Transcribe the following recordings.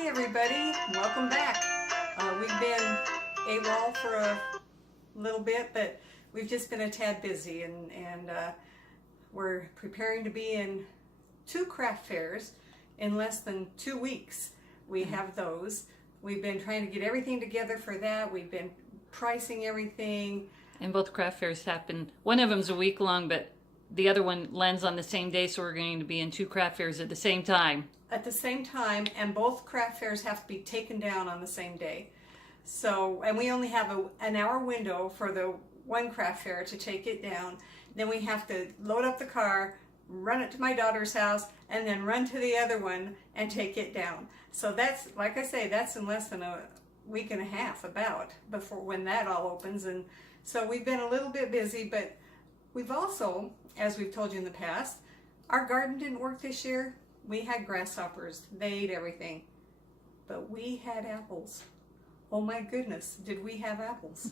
Hi everybody, welcome back. We've been AWOL for a little bit, but we've just been a tad busy, and we're preparing to be in 2 craft fairs in less than 2 weeks. We have those. We've been trying to get everything together for that. We've been pricing everything. And both craft fairs happen. One of them's a week long, but the other one lands on the same day, so we're going to be in 2 craft fairs at the same time. At the same time, and both craft fairs have to be taken down on the same day. So, and we only have an hour window for the one craft fair to take it down. Then we have to load up the car, run it to my daughter's house, and then run to the other one and take it down. So that's, like I say, that's in less than a week and a half about before when that all opens. And so we've been a little bit busy, but we've also, as we've told you in the past, our garden didn't work this year. We had grasshoppers, they ate everything, but we had apples. Oh my goodness, did we have apples?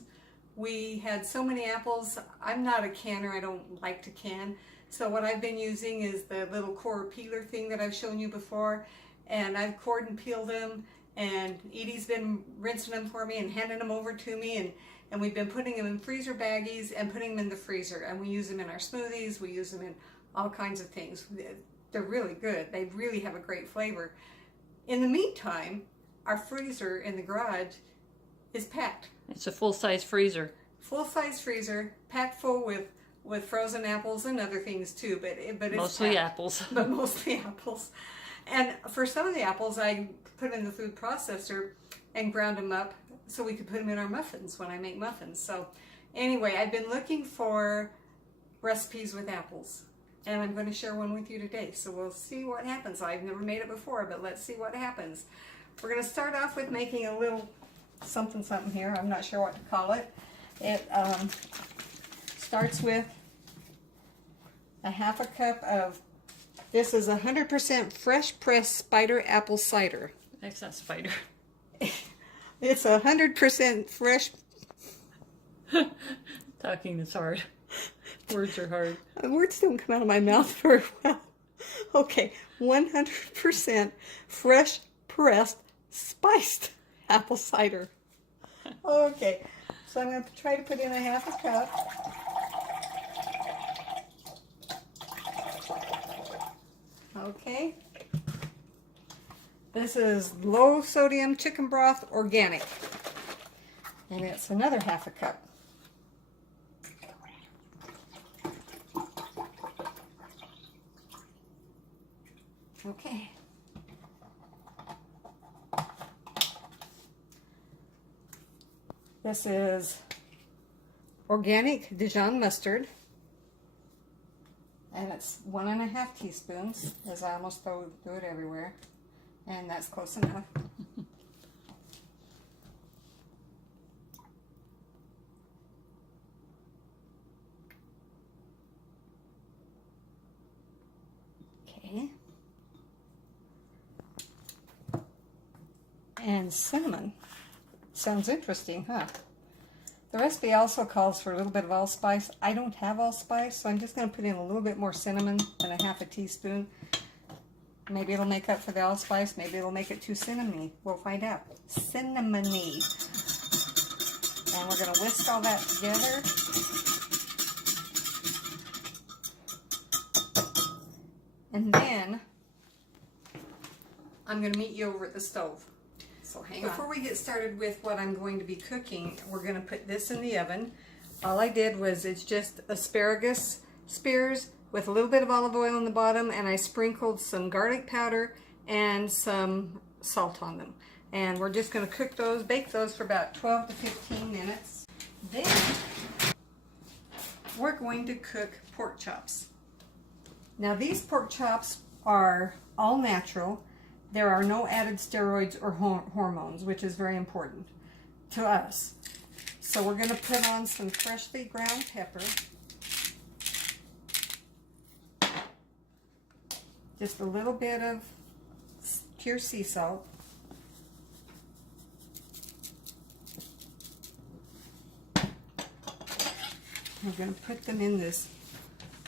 We had so many apples. I'm not a canner, I don't like to can. So what I've been using is the little core peeler thing that I've shown you before, and I've cored and peeled them, and Edie's been rinsing them for me and handing them over to me, and we've been putting them in freezer baggies and putting them in the freezer, and we use them in our smoothies, we use them in all kinds of things. They're really good. They really have a great flavor. In the meantime, our freezer in the garage is packed. It's a full-size freezer. Full-size freezer, packed full with frozen apples and other things too, but it's mostly packed. apples. But mostly apples. And for some of the apples, I put in the food processor and ground them up so we could put them in our muffins when I make muffins. So anyway, I've been looking for recipes with apples, and I'm going to share one with you today. So we'll see what happens. I've never made it before, but let's see what happens. We're going to start off with making a little something here. I'm not sure what to call it. It starts with a half a cup of, this is 100% fresh pressed spider apple cider. That's not spider. It's 100% fresh. Talking is hard. Words are hard. Words don't come out of my mouth very well. Okay, 100% fresh pressed spiced apple cider. Okay, so I'm going to try to put in a half a cup. Okay. This is low sodium chicken broth organic, and it's another half a cup. Okay. This is organic Dijon mustard, and it's 1.5 teaspoons, as I almost do it everywhere, and that's close enough. Okay. And cinnamon. Sounds interesting, huh? The recipe also calls for a little bit of allspice. I don't have allspice, so I'm just going to put in a little bit more cinnamon than a half a teaspoon. Maybe it'll make up for the allspice. Maybe it'll make it too cinnamony. We'll find out. Cinnamony. And we're going to whisk all that together. And then I'm going to meet you over at the stove. So hang on. Before we get started with what I'm going to be cooking, we're going to put this in the oven. All I did was, it's just asparagus spears with a little bit of olive oil in the bottom, and I sprinkled some garlic powder and some salt on them. And we're just going to cook those, bake those for about 12 to 15 minutes. Then we're going to cook pork chops. Now these pork chops are all natural. There are no added steroids or hormones, which is very important to us. So we're going to put on some freshly ground pepper. Just a little bit of pure sea salt. We're going to put them in this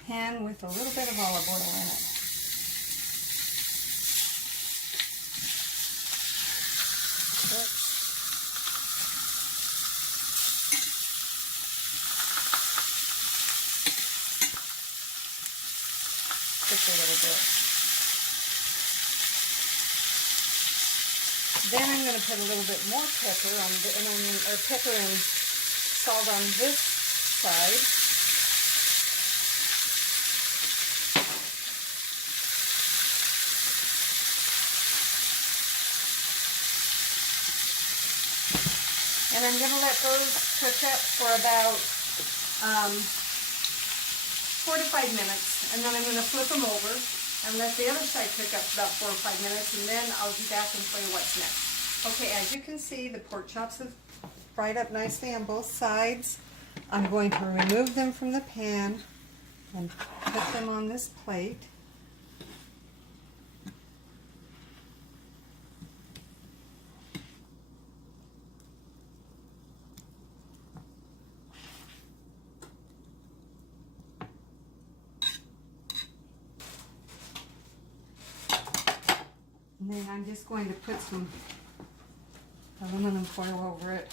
pan with a little bit of olive oil in it. just a little bit. Then I'm going to put a little bit more pepper on the onion, or pepper and salt on this side. And I'm going to let those cook up for about 4 to 5 minutes. And then I'm going to flip them over and let the other side cook up about 4 or 5 minutes. And then I'll be back and show you what's next. Okay, as you can see, the pork chops have fried up nicely on both sides. I'm going to remove them from the pan and put them on this plate. And then I'm just going to put some aluminum foil over it,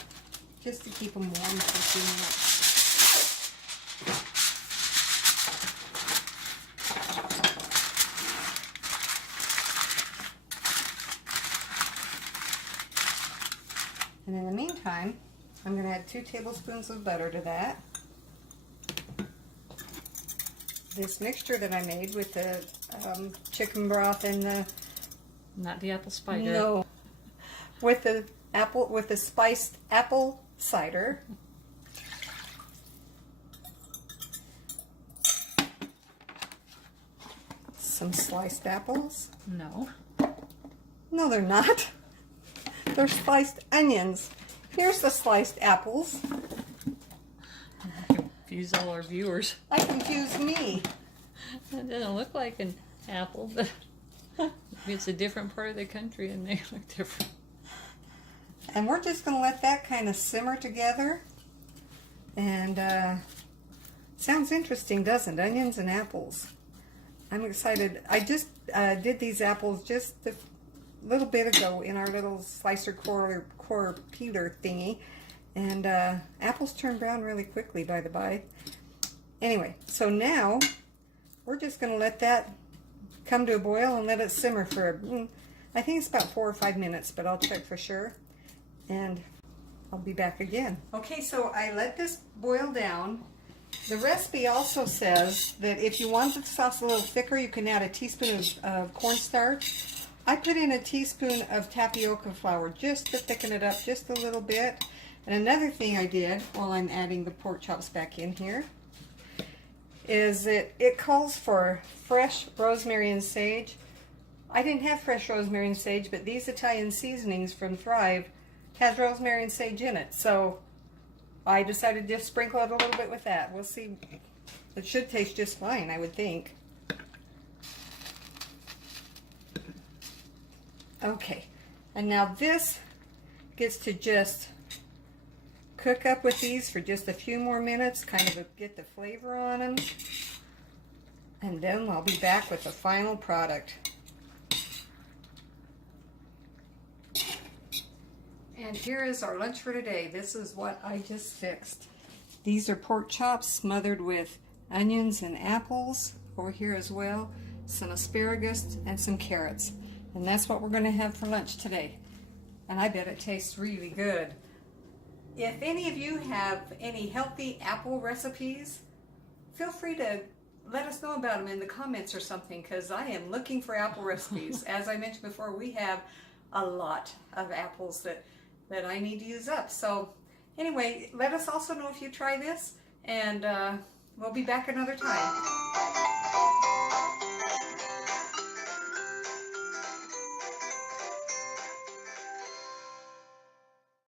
just to keep them warm for a few minutes. And in the meantime, I'm going to add 2 tablespoons of butter to that. This mixture that I made with the chicken broth and the Not the apple cider. No, with the spiced apple cider. Some sliced apples. No. No, they're not. They're sliced onions. Here's the sliced apples. Confuse all our viewers. I confused me. That doesn't look like an apple, but it's a different part of the country and they look different. And we're just going to let that kind of simmer together. And sounds interesting, doesn't it? Onions and apples. I'm excited. I just did these apples just a little bit ago in our little slicer core peeler thingy. And apples turn brown really quickly, by the by. Anyway, so now we're just going to let that come to a boil and let it simmer for, I think it's about 4 or 5 minutes, but I'll check for sure. And I'll be back again. Okay, so I let this boil down. The recipe also says that if you want the sauce a little thicker, you can add a teaspoon of cornstarch. I put in a teaspoon of tapioca flour just to thicken it up just a little bit. And another thing I did while I'm adding the pork chops back in here is that it calls for fresh rosemary and sage. I didn't have fresh rosemary and sage, but these Italian seasonings from Thrive has rosemary and sage in it. So I decided to sprinkle it a little bit with that. We'll see. It should taste just fine, I would think. Okay, and now this gets to just cook up with these for just a few more minutes, kind of get the flavor on them. And then I'll be back with the final product. And here is our lunch for today. This is what I just fixed. These are pork chops smothered with onions and apples. Over here as well, some asparagus and some carrots. And that's what we're going to have for lunch today. And I bet it tastes really good. If any of you have any healthy apple recipes, feel free to let us know about them in the comments or something, because I am looking for apple recipes. As I mentioned before, we have a lot of apples that I need to use up. So anyway, let us also know if you try this, and we'll be back another time.